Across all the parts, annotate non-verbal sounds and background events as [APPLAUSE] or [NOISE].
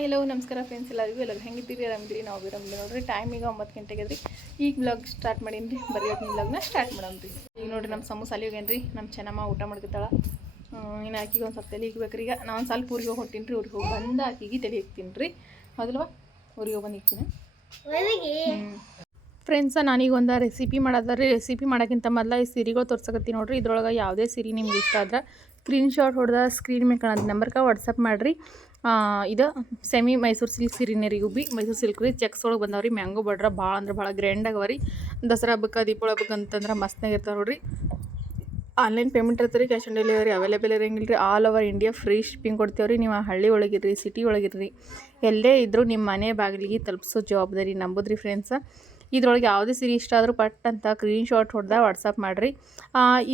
Hi hello ನಮಸ್ಕಾರ friends ಎಲ್ಲರಿಗೂ ಎಲ್ಲರೂ ಹೆಂಗಿದ್ದೀರಿ? ಆರಾಮಿದ್ದೀರಿ? ನಾವು ಆರಾಮಿಲ್ಲ ನೋಡ್ರಿ. ಟೈಮ್ ಈಗ ಒಂಬತ್ತು ಗಂಟೆಗೆ ರೀ ಈಗ ಬ್ಲಾಗ್ ಸ್ಟಾರ್ಟ್ ಮಾಡೀನಿ ರೀ ಬರೀ ಬ್ಲಾಗ್ನ ಸ್ಟಾರ್ಟ್ ರೀ ಈಗ ನೋಡಿರಿ ನಮ್ಮ ಸಮೂಸ ಅಲ್ಲಿ ನಮ್ಮ ಚೆನ್ನಮ್ಮ ಊಟ ಮಾಡ್ಕೊತಾಳ. ಇನ್ನು ಆಕಿಗೆ ಒಂದು ಸ್ವಲ್ಪ ತಲೆ ಇಕ್ಬೇಕ್ರಿ ಈಗ ನಾನು ಸ್ವಲ್ಪ ಊರಿಗೆ ಹೋಗಿ ಹೊಟ್ಟಿನಿ ರೀ ಊರಿಗೆ ಹೋಗಿ ಬಂದು ಆಕಿಗೆ ತಲೆ ಇಕ್ತೀನಿ ರೀ ಮೊದಲ್ವಾ ಊರಿಗೆ ಹೋಗಿ ಬಂದು ಇಕ್ತೀನಿ ಫ್ರೆಂಡ್ಸ ನಾನೀಗ ಒಂದು ರೆಸಿಪಿ ಮಾಡೋದ. ರೀ ರೆಸಿಪಿ ಮಾಡೋಕ್ಕಿಂತ ಮೊದಲ ಈ ಸೀರೆಗಳು ತೋರ್ಸಕತ್ತೀನಿ ನೋಡ್ರಿ. ಇದ್ರೊಳಗೆ ಯಾವುದೇ ಸೀರೆ ನಿಮ್ಗೆ ಇಷ್ಟ ಆದ್ರೆ ಸ್ಕ್ರೀನ್ ಶಾಟ್ ಹೊಡೆದ ಸ್ಕ್ರೀನ್ ಮೇಲೆ ಕಾಣೋದು ನಂಬರ್ಗೆ ವಾಟ್ಸಪ್ ಮಾಡಿರಿ. ಇದು ಸೆಮಿ ಮೈಸೂರು ಸಿಲ್ಕ್ ಸೀರೆನೇ ರೀ ಬಿ. ಮೈಸೂರು ಸಿಲ್ಕ್ ರೀ, ಚೆಕ್ಸ್ ಒಳಗೆ ಬಂದವ್ರಿ ಮ್ಯಾಂಗೋ, ಬಡ್ರ ಭಾಳ ಅಂದ್ರೆ ಭಾಳ ಗ್ರ್ಯಾಂಡ್ ಆಗವ ರೀ. ದಸರಾ ಹಬ್ಬಕ್ಕೆ, ದೀಪಾವಳಿ ಹಬ್ಬಕ್ಕೆ ಅಂತಂದ್ರೆ ಮಸ್ತ್ನಾಗ ಇರ್ತಾವೆ ನೋಡ್ರಿ. ಆನ್ಲೈನ್ ಪೇಮೆಂಟ್ ಇರ್ತಾರೆ ಕ್ಯಾಶ್ ಆನ್ ಡೆಲಿವರಿ ಅವೈಲೇಬಲ್ ಇರಂಗಿಲ್ಲ ರೀ. All over India free shipping ಕೊಡ್ತೇವೆ ರೀ. ನೀವು ಹಳ್ಳಿ ಒಳಗಿರ್ರಿ ಸಿಟಿ ಒಳಗಿರ್ರಿ ಎಲ್ಲೇ ಇದ್ದರೂ ನಿಮ್ಮ ಮನೆ ಬಾಗಿಲಿಗೆ ತಲುಪಿಸೋ ಜವಾಬ್ದಾರಿ ನಂಬುದ್ರಿ ಫ್ರೆಂಡ್ಸ ಇದ್ರೊಳಗೆ ಯಾವುದೇ ಸೀರೆ ಇಷ್ಟ ಆದರೂ ಪಟ್ ಅಂತ ಕ್ರೀನ್ ಶಾಟ್ ಹೊಡೆದ ವಾಟ್ಸಪ್ ಮಾಡಿರಿ.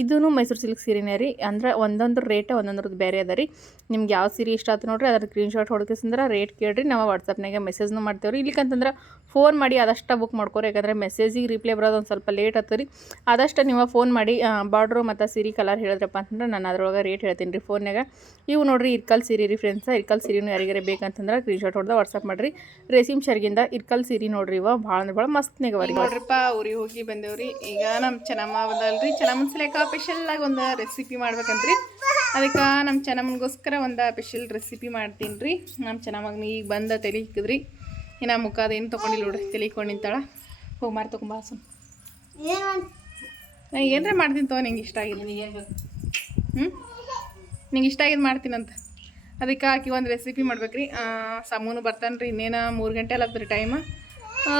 ಇದೂ ಮೈಸೂರು ಸಿಲ್ಕ್ ಸೀರೆನೇ ರೀ. ಅಂದ್ರೆ ಒಂದೊಂದು ರೇಟ್ ಒಂದೊಂದ್ರದ್ದು ಬೇರೆ ಅದ ರೀ. ನಿಮ್ಗೆ ಯಾವ ಸೀರೆ ಇಷ್ಟ ಆಯ್ತು ನೋಡಿರಿ ಅದ್ರ ಕ್ರೀನ್ ಶಾಟ್ ಹೊಡ್ಕೇಸಂದ್ರೆ ರೇಟ್ ಕೇಳಿರಿ, ನಾವು ವಾಟ್ಸಪ್ನಾಗೆ ಮೆಸೇಜ್ನು ಮಾಡ್ತೇವೆ ರೀ. ಇಲ್ಲಿಕಂತಂದ್ರೆ ಫೋನ್ ಮಾಡಿ ಅದಷ್ಟು ಬುಕ್ ಮಾಡ್ಕೋರಿ, ಯಾಕಂದ್ರೆ ಮೆಸೇಜಿಗೆ ರಿಪ್ಲೈ ಬರೋದು ಒಂದು ಸ್ವಲ್ಪ ಲೇಟ್ ಆಗ್ತದೆ ರೀ. ಆದಷ್ಟು ನೀವು ಫೋನ್ ಮಾಡಿ ಬಾರ್ಡ್ರು ಮತ್ತು ಸೀರೆ ಕಲರ್ ಹೇಳಿದ್ರಪ್ಪ ಅಂತಂದ್ರೆ ನಾನು ಅದ್ರೊಳಗೆ ರೇಟ್ ಹೇಳ್ತೀನಿ ರೀ ಫೋನ್ಯಾಗ ಇವು ನೋಡಿರಿ ಇರ್ಕಲ್ ಸೀರೆ ರೀ ಫ್ರೆಂಡ್ಸ ಇರ್ಕಲ್ ಸೀರೆನೂ ಯಾರಿಗಾರ ಬೇಕಂತಂದ್ರೆ ಕ್ರೀನ್ ಶಾಟ್ ಹೊಡೆದ ವಾಟ್ಸಪ್ ಮಾಡಿರಿ. ರೇಸಿಮ್ ಶರ್ಗಿಂದ ಇರ್ಕಲ್ ಸೀರೆ ನೋಡಿರಿ ಇವ. ಭಾಳ ಅಂದ್ರೆ ಭಾಳ ಮಸ್ತ್ನಾಗ ಅವ ರೀ ನೋಡ್ರಿಪ್ಪ ಊರಿಗೆ ಹೋಗಿ ಬಂದೇವ್ರಿ. ಈಗ ನಮ್ಮ ಚೆನ್ನಮ್ಮ ಬಂದಲ್ರಿ ಚೆನ್ನಮ್ಮನ ಸಲಕ ಸ್ಪೆಷಲ್ ಆಗಿ ಒಂದು ರೆಸಿಪಿ ಮಾಡ್ಬೇಕಂತ್ರಿ. ಅದಕ್ಕೆ ನಮ್ಮ ಚೆನ್ನಮ್ಮನಿಗೋಸ್ಕರ ಒಂದು ಸ್ಪೆಷಲ್ ರೆಸಿಪಿ ಮಾಡ್ತೀನಿ ರೀ ನಮ್ಮ ಚೆನ್ನಮ್ಮನ ಈಗ ಬಂದ ತಲೆ ಇಕ್ಕಿದ್ರಿ ಇನ್ನು ಮುಖ ಅದೇನು ತೊಗೊಂಡಿಲ್ಲ ನೋಡ್ರಿ ತಲೆ ಇಕ್ಕೊಂಡು ನಿಂತಾಳ. ಹೋಗಿ ಮಾರಿ ತೊಗೊಂಬ ಸುಮ್ ನಾ ಏನರ ಮಾಡ್ತೀನಿ ತಗೋ ನಿಂಗೆ ಇಷ್ಟ ಆಗಿದೆ. ಹ್ಞೂ ನಿಂಗೆ ಇಷ್ಟ ಆಗಿದ್ದು ಮಾಡ್ತೀನಂತ. ಅದಕ್ಕೆ ಆಕಿ ಒಂದು ರೆಸಿಪಿ ಮಾಡ್ಬೇಕ್ರಿ. ಸಮೂನು ಬರ್ತಾನೆ ರೀ ಇನ್ನೇನು ಮೂರು ಗಂಟೆ ಅಲ್ಲಿ ರೀ ಟೈಮ್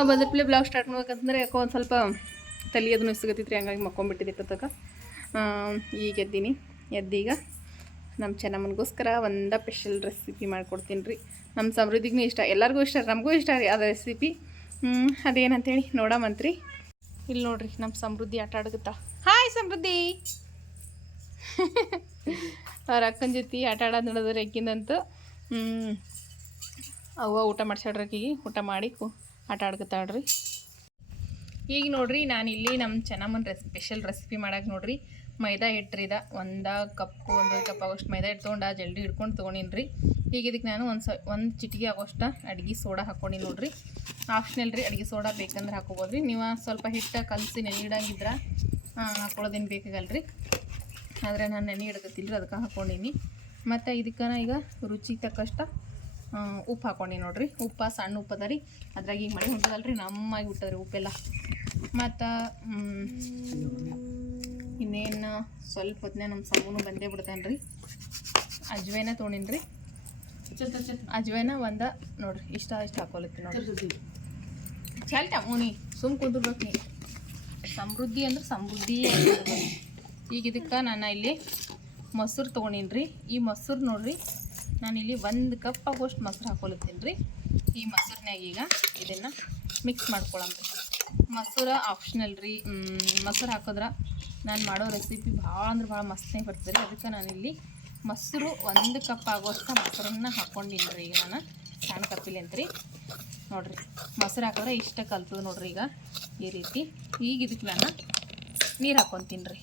ಬದಪ್ಲೆ ಬ್ಲಾಗ್ ಸ್ಟಾರ್ಟ್ ಮಾಡ್ಬೇಕಂತಂದ್ರೆ ಯಾಕೋ ಒಂದು ಸ್ವಲ್ಪ ತಲೆ ಅದನ್ನು ರೀ ಹಂಗಾಗಿ ಮಕ್ಕೊಂಬಿಟ್ಟಿದೆ ಇಟ್ಟತಕ ಈಗ ಎದ್ದೀನಿ. ಎದ್ದೀಗ ನಮ್ಮ ಚೆನ್ನಮ್ಮನಿಗೋಸ್ಕರ ಒಂದು ಸ್ಪೆಷಲ್ ರೆಸಿಪಿ ಮಾಡ್ಕೊಡ್ತೀನಿ ರೀ ನಮ್ಮ ಸಮೃದ್ಧಿಗೂ ಇಷ್ಟ, ಎಲ್ಲರಿಗೂ ಇಷ್ಟ, ನಮಗೂ ಇಷ್ಟ ರೀ ಅದು ರೆಸಿಪಿ ಅದೇನಂತೇಳಿ ನೋಡಮಂತ್ರಿ ಇಲ್ಲಿ ನೋಡ್ರಿ ನಮ್ಮ ಸಮೃದ್ಧಿ ಆಟ ಆಡಗುತ್ತಾ ಹಾಯ್ ಸಮೃದ್ಧಿ! [LAUGHS] ಅವ್ರ ಅಕ್ಕನ ಜೊತೆ ಆಟ ಆಡೋದು ನೋಡಿದ್ರೆ ಅಕ್ಕಿಂದಂತೂ ಅವ್ವ ಊಟ ಮಾಡ್ಸಾಡ್ರಿ ಆಕಿಗೆ ಊಟ ಮಾಡಿ ಆಟ ಆಡ್ಕೊತಾಳ್ರಿ ಈಗ ನೋಡ್ರಿ, ನಾನು ಇಲ್ಲಿ ನಮ್ಮ ಚೆನ್ನಮ್ಮನ ರೆಸ್ ಸ್ಪೆಷಲ್ ರೆಸಿಪಿ ಮಾಡಕ್ಕೆ ನೋಡ್ರಿ. ಮೈದಾ ಹಿಟ್ರಿದ ಒಂದು ಕಪ್ಪು ಒಂದು ಕಪ್ ಆಗೋಷ್ಟು ಮೈದಾ ಹಿಟ್ಟು ತೊಗೊಂಡು ಜಲ್ದಿ ಹಿಡ್ಕೊಂಡು ತೊಗೊಂಡಿನಿ ಈಗ ಇದಕ್ಕೆ ನಾನು ಒಂದು ಸ, ಒಂದು ಚಿಟಿಗೆ ಆಗೋಷ್ಟು ಅಡುಗೆ ಸೋಡಾ ಹಾಕ್ಕೊಂಡು ನೋಡ್ರಿ. ಆಪ್ಷನಲ್ ರೀ, ಅಡುಗೆ ಸೋಡಾ ಬೇಕಂದ್ರೆ ಹಾಕೋಬೋದು ರೀ ನೀವು ಸ್ವಲ್ಪ ಹಿಟ್ಟು ಕಲಸಿ ಹಾಕೊಳ್ಳೋದೇನು ಬೇಕಾಗಲ್ಲ ರೀ ಆದರೆ ನಾನು ನೆನೆ ಹಿಡ್ಕೊತಿಲ್ಲ ಅದಕ್ಕೆ ಹಾಕ್ಕೊಂಡಿನಿ ಮತ್ತು ಇದಕ್ಕೆ ಈಗ ರುಚಿಗೆ ತಕ್ಕಷ್ಟ ಉಪ್ಪು ಹಾಕ್ಕೊಂಡಿ ನೋಡ್ರಿ. ಉಪ್ಪ ಸಣ್ಣ ಉಪ್ಪು ಅದ ರೀ. ಅದ್ರಾಗ ಈಗ ಮಳೆ ಹೊಂಟದಲ್ಲ ರೀ ನಮ್ಮಾಗಿ ಬಿಟ್ಟದ್ರಿ ಉಪ್ಪೆಲ್ಲ. ಮತ್ತು ಇನ್ನೇನು ಸ್ವಲ್ಪ ಹೊತ್ತಿನ ನಮ್ಮ ಸಾಮೂನು ಬಂದೇ ಬಿಡ್ತಾನೆ ರೀ. ಅಜ್ವೇನ ತೊಗೊಂಡಿನಿ ರೀ. ಅಜ್ವೇನ ಒಂದು ನೋಡ್ರಿ ಇಷ್ಟ ಇಷ್ಟ ಹಾಕೊಲತ್ತಿ ನೋಡ್ರಿ. ಚಲ್ಟ ಮುನಿ ಸುಮ್ ಕುಂದಿರ್ಬೇಕು ನೀ. ಸಮೃದ್ಧಿ ಅಂದ್ರೆ ಸಮೃದ್ಧಿ. ಈಗ ಇದಕ್ಕೆ ನಾನು ಇಲ್ಲಿ ಮೊಸರು ತೊಗೊಂಡಿನಿ ರೀ ಈ ಮೊಸರು ನೋಡ್ರಿ ನಾನಿಲ್ಲಿ ಒಂದು ಕಪ್ ಆಗೋಷ್ಟು ಮೊಸರು ಹಾಕೊಳತ್ತೀನಿ ರೀ ಈ ಮೊಸರಿನಾಗ ಈಗ ಇದನ್ನು ಮಿಕ್ಸ್ ಮಾಡ್ಕೊಳಂತ ಮೊಸರು ಆಪ್ಷನಲ್ ರೀ. ಮೊಸರು ಹಾಕಿದ್ರೆ ನಾನು ಮಾಡೋ ರೆಸಿಪಿ ಭಾಳ ಅಂದ್ರೆ ಭಾಳ ಮಸ್ತಾಗಿ ಬರ್ತದೆ ರೀ ಅದಕ್ಕೆ ನಾನಿಲ್ಲಿ ಮೊಸರು ಒಂದು ಕಪ್ ಆಗೋಷ್ಟು ಮೊಸರನ್ನ ಹಾಕ್ಕೊಂಡಿನಿ ರೀ ಈಗ ನಾನು. ಸಣ್ಣ ಕಪ್ಪಿಲಿ ಅಂತ ರೀ ನೋಡಿರಿ, ಮೊಸರು ಹಾಕಿದ್ರೆ ಇಷ್ಟ ಕಲ್ತದ ನೋಡ್ರಿ ಈಗ. ಈ ರೀತಿ. ಈಗ ಇದಕ್ಕೆ ನಾನು ನೀರು ಹಾಕ್ಕೊತೀನಿ ರೀ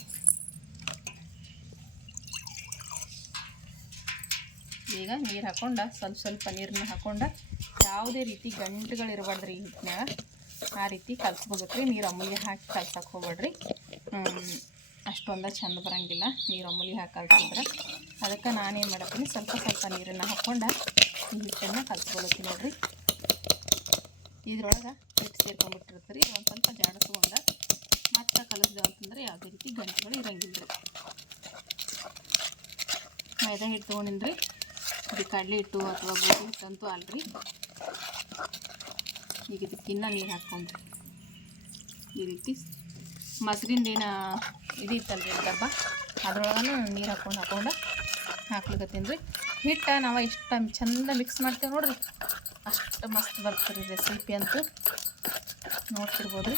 ಈಗ ನೀರು ಹಾಕೊಂಡ, ಸ್ವಲ್ಪ ಸ್ವಲ್ಪ ನೀರನ್ನ ಹಾಕೊಂಡ, ಯಾವುದೇ ರೀತಿ ಗಂಟುಗಳು ಇರಬಾರ್ದು ರೀ ಹಿಟ್ಟಿನಾಗ ಆ ರೀತಿ ಕಲ್ಸ್ಕೋಬೇಕು ರೀ ನೀರು ಅಮೂಲಿ ಹಾಕಿ ಕಲ್ಸಕ್ಕೆ ಹೋಗ್ಬೇಡ್ರಿ. ಅಷ್ಟೊಂದ ಚಂದ ಬರೋಂಗಿಲ್ಲ ನೀರು ಅಮೂಲಿ ಹಾಕಿ ಕಲ್ಸಿದ್ರೆ ಅದಕ್ಕೆ ನಾನೇನು ಮಾಡತ್ತೀನಿ ಸ್ವಲ್ಪ ಸ್ವಲ್ಪ ನೀರನ್ನು ಹಾಕ್ಕೊಂಡು ಈ ಹಿಟ್ಟನ್ನು ಕಲ್ಸ್ಕೊಳತ್ತೀನಿ ನೋಡ್ರಿ. ಇದ್ರೊಳಗೆ ಹಿಟ್ಟು ಸೇರ್ಕೊಂಡ್ಬಿಟ್ಟಿರ್ತೀರಿ, ಒಂದು ಸ್ವಲ್ಪ ಜಾಡಿಸ್ಕೊಂಡ ಮತ್ತೆ ಕಲಿಸ್ದೇವು ಅಂತಂದ್ರೆ ಯಾವುದೇ ರೀತಿ ಗಂಟುಗಳು ಇರಂಗಿಲ್ಲ ರೀ ಮೈದಾ ಹಿಟ್ಟು ತೊಗೊಂಡಿನಿ ರೀ ಇದು ಕಡಲೆ ಹಿಟ್ಟು ಅಥವಾ ಗೋಧಿ ಹಿಟ್ಟಂತೂ ಅಲ್ರಿ. ಈಗ ಇದಕ್ಕೆ ಇನ್ನೂ ನೀರು ಹಾಕ್ಕೊಂಡ್ರಿ. ಈ ರೀತಿ ಮೊಸರಿಂದ ಏನು ಇದು ಇತ್ತಲ್ರಿ ಡಬ್ಬ ಅದ್ರೊಳಗೂ ನೀರು ಹಾಕ್ಕೊಂಡು ಹಾಕೊಂಡು ಹಾಕ್ಲಿಕತ್ತೀನಿ ರೀ. ಹಿಟ್ಟು ನಾವು ಇಷ್ಟು ಚಂದ ಮಿಕ್ಸ್ ಮಾಡ್ತೇವೆ ನೋಡ್ರಿ. ಅಷ್ಟು ಮಸ್ತ್ ಬರ್ತದೆ ರೀ ರೆಸಿಪಿ ಅಂತೂ. ನೋಡ್ತಿರ್ಬೋದು ರೀ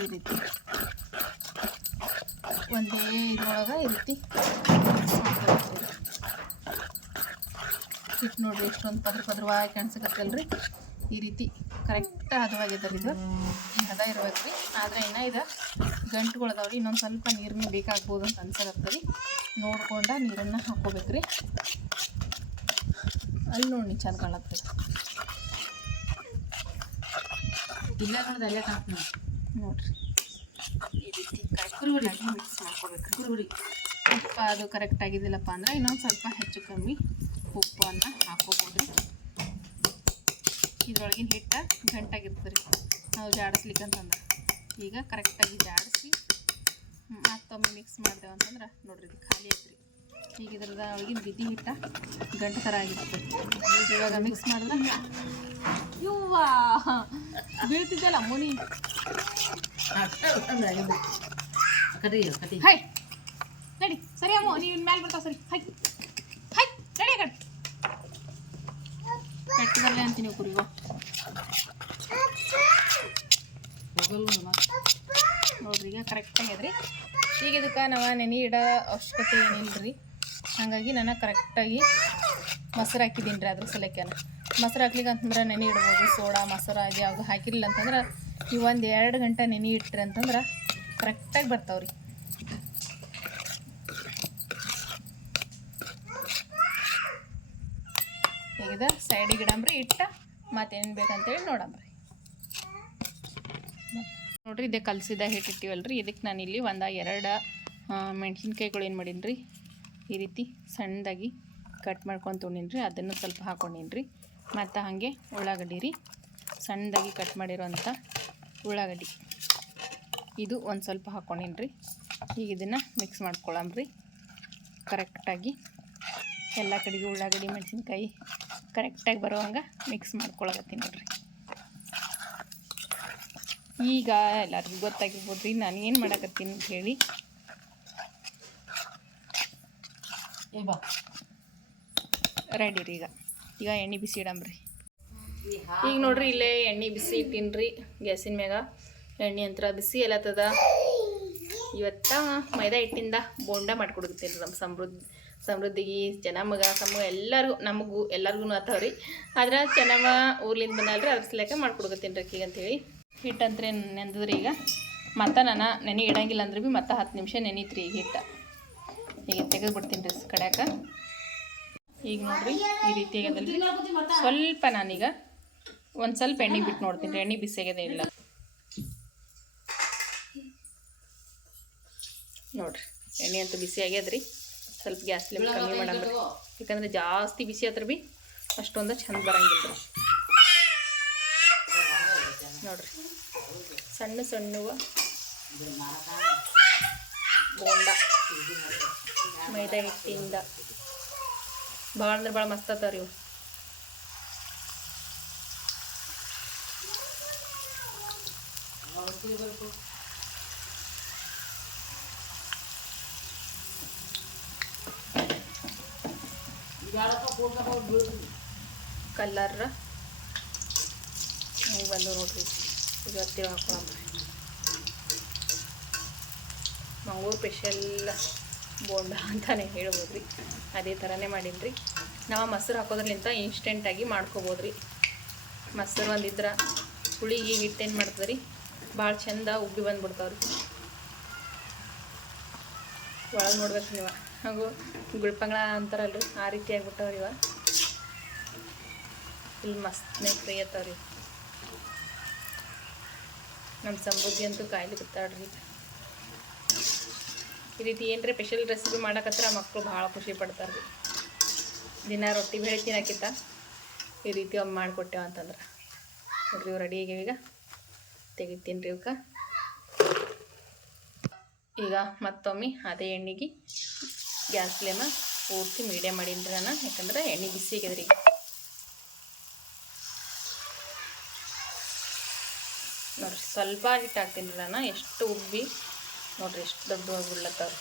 ಈ ರೀತಿ. ಒಂದೇ ಇದ್ರೊಳಗೆ ಈ ರೀತಿ ಹಿಟ್ಟು ನೋಡ್ರಿ ಎಷ್ಟೊಂದು ಪದ್ರ ಪದ್ರವಾಗಿ ಕಾಣಿಸಕತ್ತಲ್ರಿ ಈ ರೀತಿ ಕರೆಕ್ಟ್ ಹದವಾಗಿದ್ದಾರೆ ಇದು. ಹದ ಇರ್ಬೇಕು ರೀ. ಆದರೆ ಇನ್ನೂ ಇದು ಗಂಟುಗಳು ಅದಾವ್ರಿ. ಇನ್ನೊಂದು ಸ್ವಲ್ಪ ನೀರನ್ನು ಬೇಕಾಗ್ಬೋದು ಅಂತ ಅನ್ಸಕತ್ತರಿ ನೋಡ್ಕೊಂಡ ನೀರನ್ನು ಹಾಕ್ಕೋಬೇಕ್ರಿ ಅಲ್ಲಿ ನೋಡಿ ಚೆಂದ ಕಾಣತ್ತೆ ಇಲ್ಲ ಕಣದ ಅಲ್ಲೇ ಕಾಣ್ತು ನೋಡ್ರಿ. ಈ ರೀತಿ. ಕುರುಬರಿ ಮಿಕ್ಸ್ ಮಾಡ್ಕೋಬೇಕು ಕುರುಬರಿ ಉಪ್ಪು ಅದು ಕರೆಕ್ಟ್ ಆಗಿದ್ದಿಲ್ಲಪ್ಪ ಅಂದ್ರೆ ಇನ್ನೊಂದು ಸ್ವಲ್ಪ ಹೆಚ್ಚು ಕಮ್ಮಿ ಉಪ್ಪನ್ನು ಹಾಕೋಬೋದ್ರಿ. ಇದ್ರೊಳಗಿನ ಹಿಟ್ಟು ಗಂಟಾಗಿರ್ತದೆ ರೀ ನಾವು ಜಾಡಿಸ್ಲಿಕ್ಕೆ ಅಂತಂದ್ರೆ. ಈಗ ಕರೆಕ್ಟಾಗಿ ಜಾಡಿಸಿ ಮತ್ತೊಮ್ಮೆ ಮಿಕ್ಸ್ ಮಾಡಿದೆವು ಅಂತಂದ್ರೆ ನೋಡ್ರಿ ಇದು ಖಾಲಿ ಐತ್ರಿ ಈಗ ಇದ್ರದ ಒಳಗಿನ ಬಿದ್ದಿ ಹಿಟ್ಟ ಗಂಟು ಥರ ಆಗಿರ್ತದೆ. ಇವಾಗ ಮಿಕ್ಸ್ ಮಾಡಿದ್ರೆ ಇವ್ವಾ ಬೀಳ್ತಿದ್ದಲ್ಲ ಮುನಿ. ಕಟಿ ಕಟಿ ಹೈ. ನಡಿ ಸರಿ ಅಮ್ಮ ನೀವು ಮೇಲೆ ಬರ್ತಾವ ಸರಿ. ಹೈ. ಹೈ ನಡಿ ಕಡೆ. ಕಟ್ಟಿದಲ್ಲೇ ಅಂತೀನಿ ಕುರಿಗೋ ಹೋಗಲ್ಲ ಮತ್ತೆ ನೋಡ್ರಿ ಈಗ ಕರೆಕ್ಟ್ ಆಗ್ಯದ್ರಿ ಈಗ ಇದಕ್ಕೆ ನಾವು ನೆನೆ ಇಡೋ ಅವಶ್ಯಕತೆ ಏನಿಲ್ಲ ರೀ ಹಾಗಾಗಿ ನಾನು ಕರೆಕ್ಟಾಗಿ ಮೊಸರು ಹಾಕಿದ್ದೀನಿ ರೀ ಅದ್ರ ಸಲಕ್ಕೆನ ಮೊಸರು ಹಾಕ್ಲಿಕ್ಕೆ ಅಂತಂದ್ರೆ ನೆನೆ ಇಡ್ಬೋದು ಸೋಡಾ ಮೊಸರು ಅದು ಯಾವುದು ಹಾಕಿಲ್ಲ ಅಂತಂದ್ರೆ ಈ ಒಂದು ಎರಡು ಗಂಟೆ ನೆನೆ ಇಟ್ರಿ ಅಂತಂದ್ರೆ ಕರೆಕ್ಟಾಗಿ ಬರ್ತಾವ್ರಿ. ಈಗ ಸೈಡಿಗೆ ಇಡಂಬ್ರಿ ಇಟ್ಟ ಮತ್ತೇನು ಬೇಕಂತೇಳಿ ನೋಡಂಬ್ರಿ ನೋಡ್ರಿ, ಇದೇ ಕಲಸಿದ ಹಿಟ್ಟಿಟ್ಟಿವಲ್ರಿ ಇದಕ್ಕೆ ನಾನು ಇಲ್ಲಿ ಒಂದು ಎರಡು ಮೆಣಸಿನ್ಕಾಯಿಗಳು ಏನು ಮಾಡೀನಿ ರೀ ಈ ರೀತಿ ಸಣ್ಣದಾಗಿ ಕಟ್ ಮಾಡ್ಕೊಂಡು ತೊಗೊಂಡಿನಿ ರೀ ಅದನ್ನು ಸ್ವಲ್ಪ ಹಾಕೊಂಡಿನಿ ರೀ ಮತ್ತು ಹಾಗೆ ಉಳ್ಳಾಗಡ್ಡಿ ರೀ. ಸಣ್ಣದಾಗಿ ಕಟ್ ಮಾಡಿರೋಂಥ ಉಳ್ಳಾಗಡ್ಡಿ. ಇದು ಒಂದು ಸ್ವಲ್ಪ ಹಾಕ್ಕೊಂಡಿನ್ರಿ ಈಗ ಇದನ್ನು ಮಿಕ್ಸ್ ಮಾಡ್ಕೊಳಮ್ರಿ ಕರೆಕ್ಟಾಗಿ ಎಲ್ಲ ಕಡೆಗೆ ಉಳ್ಳಾಗಡ್ಡಿ, ಮೆಣಸಿನ್ಕಾಯಿ ಕರೆಕ್ಟಾಗಿ ಬರೋ ಹಂಗೆ ಮಿಕ್ಸ್ ಮಾಡ್ಕೊಳಕತ್ತೀನಿ ನೋಡ್ರಿ. ಈಗ ಎಲ್ಲರಿಗೂ ಗೊತ್ತಾಗಿರ್ಬೋದು ರೀ ನಾನು ಏನು ಮಾಡಕತ್ತೀನಿ ಅಂತ ಹೇಳಿ. ರೆಡಿ ರೀ ಈಗ. ಈಗ ಎಣ್ಣೆ ಬಿಸಿ ಇಡಂಬ್ರಿ. ಈಗ ನೋಡ್ರಿ ಇಲ್ಲೇ ಎಣ್ಣೆ ಬಿಸಿ ಇಟ್ಟೀನಿ ರೀ ಗ್ಯಾಸಿನ ಮ್ಯಾಗ. ಎಣ್ಣೆ ಅಂತರ ಬಿಸಿ ಎಲ್ಲತ್ತದ ಇವತ್ತ ಮೈದಾ ಹಿಟ್ಟಿಂದ ಬೋಂಡ ಮಾಡ್ಕೊಡುತ್ತೆ ನಮ್ಮ ಸಮೃದ್ಧಿ, ಸಮೃದ್ಧಿಗೆ, ಚೆನ್ನಮ್ಮಗ ಸಮ ಎಲ್ಲರಿಗೂ, ನಮಗೂ ಎಲ್ಲರಿಗೂ ಆತಾವ್ರಿ. ಆದ್ರೆ ಚೆನ್ನಮ್ಮ ಊರ್ಲಿಂದ ಬಂದಲ್ರಿ ಅದ್ರ ಸಲಕ ರೀ ಅಂತೇಳಿ. ಅಂತೇಳಿ ಅಂತ ನೆಂದದ್ರಿ ಈಗ. ಮತ್ತು ನಾನು ನೆನೆ ಇಡಂಗಿಲ್ಲ ಅಂದ್ರೆ ಭೀ ಮತ್ತೆ ಹತ್ತು ನಿಮಿಷ ನೆನೀತ್ರಿ ಈಗ ಹಿಟ್ಟು. ಈಗ ತೆಗೆದು ಬಿಡ್ತೀನಿ ರೀ ಕಡ್ಯಾಕ. ಈಗ ನೋಡ್ರಿ ಈ ರೀತಿ ಆಗ್ಯದಲ್ರಿ. ಸ್ವಲ್ಪ ನಾನೀಗ ಒಂದು ಸ್ವಲ್ಪ ಎಣ್ಣೆ ಬಿಟ್ಟು ನೋಡ್ತೀನಿ ರೀ ಎಣ್ಣೆ ಬಿಸಿಯಾಗದೇ ಇಲ್ಲ. ನೋಡ್ರಿ ಎಣ್ಣೆ ಅಂತೂ ಬಿಸಿ ಆಗ್ಯದ್ರಿ ಸ್ವಲ್ಪ ಗ್ಯಾಸ್ ಲಿಮಿಟ್ ಕಮ್ಮಿ ಮಾಡಂಬ್ರಿ. ಯಾಕಂದ್ರೆ ಜಾಸ್ತಿ ಬಿಸಿ ಆದ್ರೆ ಬಿ ಅಷ್ಟೊಂದು ಚಂದ ಬರಂಗಿಲ್ಲ ರೀ ನೋಡ್ರಿ ಸಣ್ಣ ಸಣ್ಣವ ಬೋಂಡ ಮೈದಾ ಹಿಟ್ಟಿಂದ. ಭಾಳ ಅಂದ್ರೆ ಭಾಳ ಮಸ್ತ್ ಅದಾವ ರೀ ಇವು. ಕಲ್ಲರ್ ಬಂದು ನೋಡ್ರಿ. ಇದು ಹತ್ತಿರ ಹಾಕೊಳ್ಳೋಣ. ಮಂಗಳೂರು ಸ್ಪೆಷಲ್ ಬೋಂಡ ಅಂತಾನೆ ಹೇಳ್ಬೋದು ರೀ ಅದೇ ಥರನೇ ಮಾಡೀನಿ ರೀ ನಾವು ಮೊಸರು ಹಾಕೋದ್ರಲಿಂತ ಇನ್ಸ್ಟೆಂಟಾಗಿ ಮಾಡ್ಕೋಬೋದು ರೀ ಮೊಸರು ಒಂದಿದ್ರೆ ಹುಳಿಗೆ ಹಿಟ್ಟೇನು ಮಾಡ್ತದೆ ರೀ ಭಾಳ ಚಂದ ಉಬ್ಬಿ ಬಂದ್ಬಿಡ್ತಾವ್ರಿ. ಒಳಗೆ ನೋಡ್ಬೇಕು ನೀವು. ಹಾಗೂ ಗುಳ್ಪಂಗಳ ಅಂತಾರಲ್ರಿ, ಆ ರೀತಿ ಆಗ್ಬಿಟ್ಟವ್ರಿ ಇವ. ಇಲ್ಲಿ ಮಸ್ತ್ನೇ ಫ್ರೈ ಅತ್ತಾವ್ರಿ ನಮ್ಮ ಸಮೃದ್ಧಿ ಅಂತೂ ಕಾಯಿಲೆ ಗೊತ್ತಾಡ್ರಿ ಈ ರೀತಿ ಏನರೇ ಸ್ಪೆಷಲ್ ರೆಸಿಪಿ ಮಾಡಕತ್ರ ಮಕ್ಕಳು ಭಾಳ ಖುಷಿ ಪಡ್ತಾರೆ ರೀ ದಿನ ರೊಟ್ಟಿ ಬೇಳೆ ತಿನ್ನಕ್ಕಿಂತ ಈ ರೀತಿ ಒಮ್ಮೆ ಮಾಡಿಕೊಟ್ಟೆವು ಅಂತಂದ್ರೆ. ನೋಡ್ರಿ ರೆಡಿ ಆಗ್ಯಾವ ಈಗ. ತೆಗಿತೀನಿ ರೀ ಇವಕ್ಕೆ ಈಗ ಮತ್ತೊಮ್ಮೆ ಅದೇ ಎಣ್ಣೆಗೆ ಗ್ಯಾಸ್ ಫ್ಲೇಮ ಪೂರ್ತಿ ಮೀಡಿಯಮ್ ಮಾಡೀನಿ ರೀ ನಾನು ಯಾಕಂದ್ರೆ ಎಣ್ಣೆ ಬಿಸಿ ಆಗ್ಯದ್ರಿ ನೋಡ್ರಿ, ಸ್ವಲ್ಪ ಹಿಟ್ಟು ಹಾಕ್ತೀನಿ ರೀ ನಾನು ಎಷ್ಟು ಉಬ್ಬಿ, ನೋಡ್ರಿ ಎಷ್ಟು ದೊಡ್ಡವಾಗಿ ಉಳ್ಳತ್ತವ್ರಿ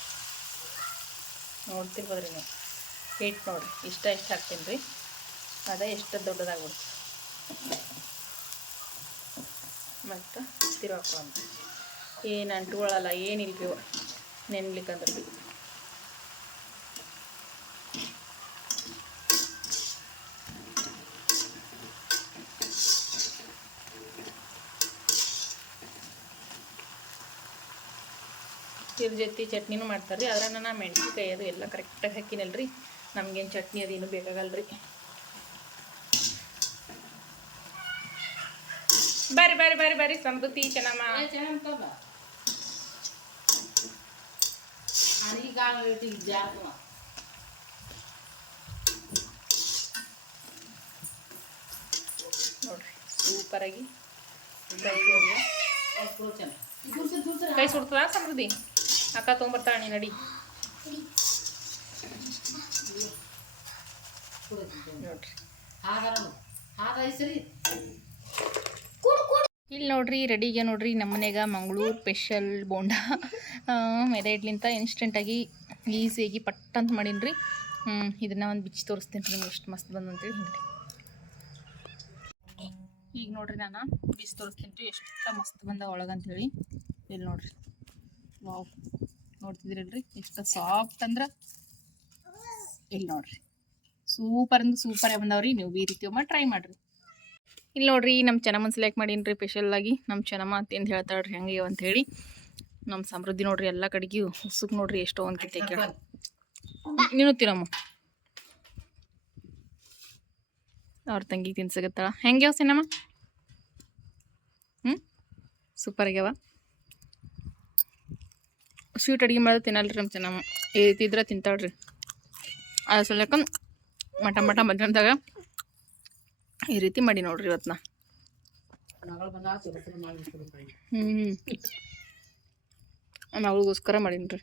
ನೋಡ್ತಿರ್ಬೋದ್ರಿ ನೀವು. ಹಿಟ್ಟು ನೋಡ್ರಿ, ಇಷ್ಟ ಇಷ್ಟ ಹಾಕ್ತೀನಿ ರೀ. ಅದೇ ಎಷ್ಟು ದೊಡ್ಡದಾಗ್ಬಿಡ್ತು ಮತ್ತು ತಿರುವಾಕೊಳ್ಳೋಣ ಏನು ಅಂಟುಗಳಲ್ಲ ಏನಿಲ್ಲ ರೀ ನೆನ್ಲಿಕ್ಕಂದ್ರೆ ಭೀ ಇದ್ರ ಜೊತೆ ಚಟ್ನಿನೂ ಮಾಡ್ತಾರೆ ರೀ ಅದ್ರಾಗ ನಾನು ಮೆಣಸಿನ್ಕಾಯಿ ಅದು ಎಲ್ಲ ಕರೆಕ್ಟಾಗಿ ಹಾಕಿನಲ್ರಿ. ನಮಗೇನು ಚಟ್ನಿ ಅದೇನು ಬೇಕಾಗಲ್ರಿ. ಬರ್ರಿ ಬರ್ರಿ ಬರ್ರಿ ಬರ್ರಿ. ಸಮೃದ್ಧಿ ಚೆನ್ನಮ್ಮ. ನೋಡ್ರಿ ಸೂಪರಾಗಿ ಕೈ ಸುಡ್ತದ ಸಮೃದ್ಧಿ ಅಕ್ಕ ತೊಗೊಂಬರ್ತಾಳೆ ನೀನು ನಡಿ. ಇಲ್ಲಿ ನೋಡ್ರಿ ರೆಡಿಗೆ ನೋಡ್ರಿ ನಮ್ಮ ಮನೆಯಾಗ ಮಂಗಳೂರು ಸ್ಪೆಷಲ್ ಬೋಂಡ. ಮೆದೆ ಇಡ್ಲಿಂತ ಇನ್ಸ್ಟೆಂಟಾಗಿ ಈಸಿಯಾಗಿ ಪಟ್ ಅಂತ ಮಾಡೀನಿ ರೀ ಇದನ್ನ ಒಂದು ಬಿಚ್ಚಿ ತೋರಿಸ್ತೀನಿ ರೀ ಎಷ್ಟು ಮಸ್ತ್ ಬಂದಂತೇಳಿ ಹಿಂಗೆ ಈಗ ನೋಡ್ರಿ ನಾನು ಬಿಸಿ ತೋರಿಸ್ತೀನಿ ರೀ, ಎಷ್ಟು ಮಸ್ತ್ ಬಂದ ಒಳಗಂತೇಳಿ ಇಲ್ಲಿ ನೋಡ್ರಿ. ವಾವ್. ನೋಡ್ತಿದ್ರಲ್ರಿ ಎಷ್ಟು ಸಾಫ್ಟ್ ಅಂದ್ರೆ? ಇಲ್ಲಿ ನೋಡ್ರಿ. ಸೂಪರ್ ಅಂದ್ರೆ ಸೂಪರೇ ಬಂದವ್ರಿ. ನೀವು ಈ ರೀತಿ ಒಮ್ಮೆ ಟ್ರೈ ಮಾಡಿರಿ. ಇಲ್ಲಿ ನೋಡ್ರಿ ನಮ್ಮ ಚೆನ್ನಮ್ಮನ ಸೆಲೆಕ್ಟ್ ಮಾಡೀನಿ ಸ್ಪೆಷಲ್ ಆಗಿ. ನಮ್ಮ ಚೆನ್ನಮ್ಮ ಅಂತಂದು ಹೇಳ್ತಾಳ್ರಿ ಹೆಂಗೆ ಅಂತ ಹೇಳಿ. ನಮ್ಮ ಸಮೃದ್ಧಿ ನೋಡ್ರಿ, ಎಲ್ಲ ಕಡೆಗೆ ಹುಸುಕ್ ನೋಡ್ರಿ ಎಷ್ಟೋ ಒಂದು ಕಿತ್ತೆ ಕೇಳ. ನೀನು ತಿನ್ನಮ್ಮ. ಅವ್ರ ತಂಗಿ ತಿನ್ಸಗತ್ತಳ ಹೆಂಗ್ಯಾವ ಸಿನಮ್ಮ? ಹ್ಞೂ ಸೂಪರ್ ಆಗ್ಯಾವ? ಸ್ವೀಟ್ ಅಡುಗೆ ಮಾಡಿದ್ರೆ ತಿನ್ನಲ್ರಿ ನಮ್ಮ ಚೆನ್ನಮ್ಮ. ಈ ರೀತಿ ಇದ್ರೆ ತಿಂತಾಳ್ರಿ. ಅದ್ರ ಸಲಕ ಮಟ ಮಟ ಮಧ್ಯಾಹ್ನದಾಗ ಈ ರೀತಿ ಮಾಡಿ ನೋಡ್ರಿ ಇವತ್ತು ನಾ ಮಾಡಿ ಹ್ಞೂ ಮಗಳಿಗೋಸ್ಕರ ಮಾಡೀನಿ ರೀ